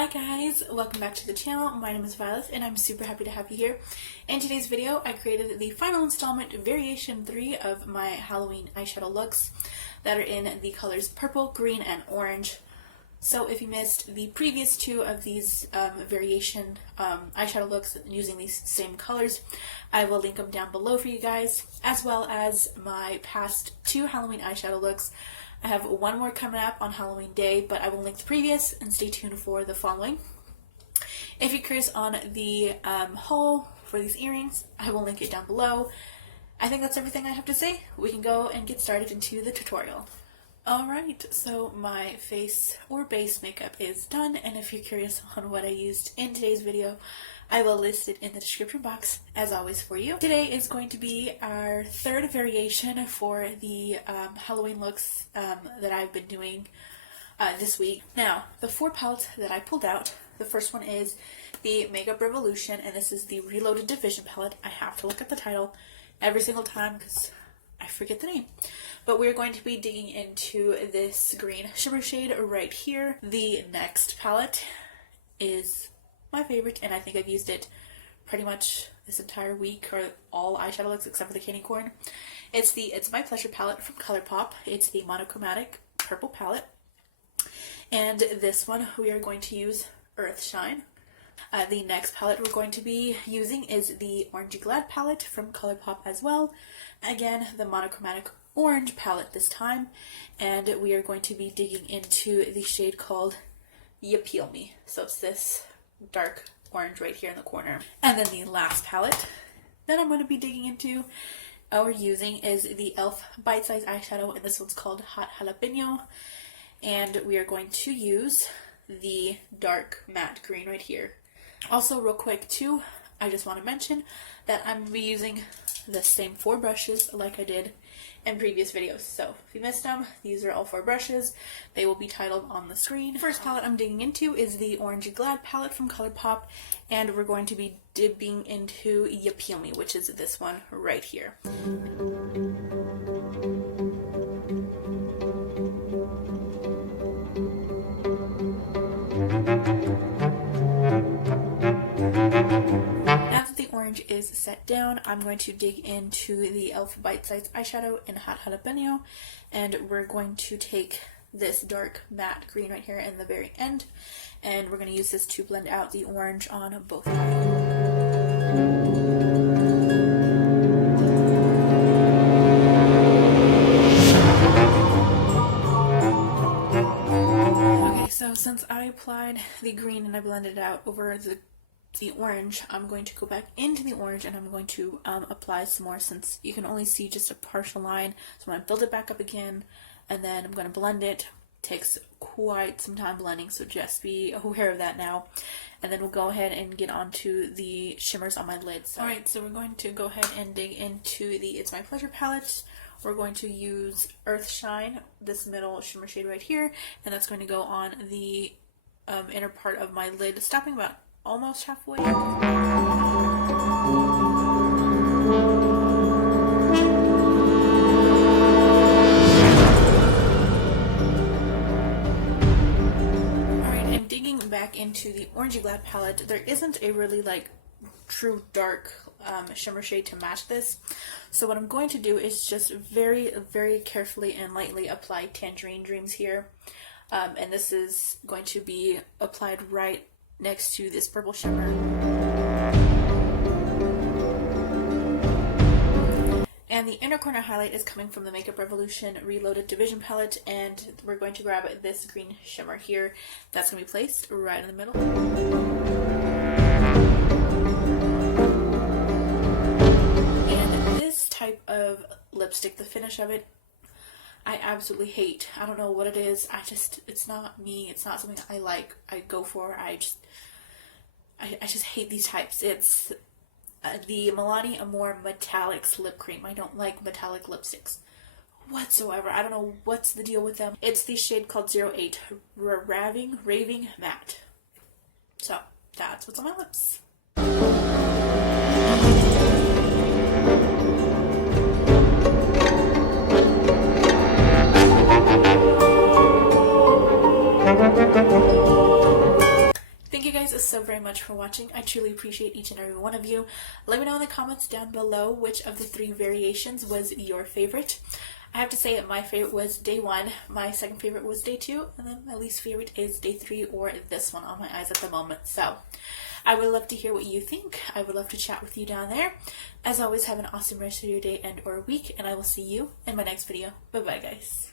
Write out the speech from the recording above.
Hi guys, welcome back to the channel. My name is Violet and I'm super happy to have you here. In today's video, I created the final installment, variation 3 of my Halloween eyeshadow looks that are in the colors purple, green, and orange. So if you missed the previous 2 of these variation eyeshadow looks using these same colors, I will link them down below for you guys, as well as my past 2 Halloween eyeshadow looks. I have one more coming up on Halloween Day, but I will link the previous and stay tuned for the following. If you're curious on the haul for these earrings, I will link it down below. I think that's everything I have to say. We can go and get started into the tutorial. Alright, so my face or base makeup is done, and if you're curious on what I used in today's video, I will list it in the description box, as always, for you. Today is going to be our 3rd variation for the Halloween looks that I've been doing this week. Now, the 4 palettes that I pulled out, the first one is the Makeup Revolution, and this is the Reloaded Division palette. I have to look at the title every single time because I forget the name. But we're going to be digging into this green shimmer shade right here. The next palette is my favorite, and I think I've used it pretty much this entire week, or all eyeshadow looks except for the candy corn. It's the It's My Pleasure palette from ColourPop. It's the monochromatic purple palette. And this one we are going to use Earthshine. The next palette we're going to be using is the Orangey Glad palette from ColourPop as well. Again, the monochromatic orange palette this time. And we are going to be digging into the shade called You Peel Me. So it's this dark orange right here in the corner. And then the last palette that I'm going to be digging into or using is the e.l.f. Bite-Size Eyeshadow, and this one's called Hot Jalapeno. And we are going to use the dark matte green right here. Also, real quick too, I just want to mention that I'm going to be using the same 4 brushes like I did in previous videos. So if you missed them, these are all 4 brushes. They will be titled on the screen. First palette I'm digging into is the Orangey Glad palette from ColourPop, and we're going to be dipping into You Peel Me, which is this one right here. Is set down, I'm going to dig into the e.l.f. Bite-Size Eyeshadow in Hot Jalapeno, and we're going to take this dark matte green right here in the very end, and we're going to use this to blend out the orange on both eyes. Okay, so since I applied the green and I blended it out over the orange, I'm going to go back into the orange and I'm going to apply some more, since you can only see just a partial line. So I'm going to build it back up again, and then I'm going to blend it. Takes quite some time blending, so just be aware of that now. And then we'll go ahead and get onto the shimmers on my lids. Alright, so we're going to go ahead and dig into the It's My Pleasure palette. We're going to use Earthshine, this middle shimmer shade right here, and that's going to go on the inner part of my lid, stopping about almost halfway. Alright, and digging back into the Orangey Glad palette, there isn't a really true dark shimmer shade to match this. So what I'm going to do is just very, very carefully and lightly apply Tangerine Dreams here. And this is going to be applied right next to this purple shimmer. And the inner corner highlight is coming from the Makeup Revolution Reloaded Division palette, and we're going to grab this green shimmer here. That's going to be placed right in the middle. And this type of lipstick, the finish of it, I absolutely hate. I don't know what it is. It's not me. It's not something I like. I go for. I just hate these types. It's the Milani Amore Metallics lip cream. I don't like metallic lipsticks whatsoever. I don't know what's the deal with them. It's the shade called 08 Raving Matte. So that's what's on my lips. for watching. I truly appreciate each and every one of you. Let me know in the comments down below which of the 3 variations was your favorite. I have to say that my favorite was day 1, my second favorite was day 2, and then my least favorite is day 3, or this one on my eyes at the moment. So I would love to hear what you think. I would love to chat with you down there. As always, have an awesome rest of your day and or week, and I will see you in my next video. Bye bye, guys.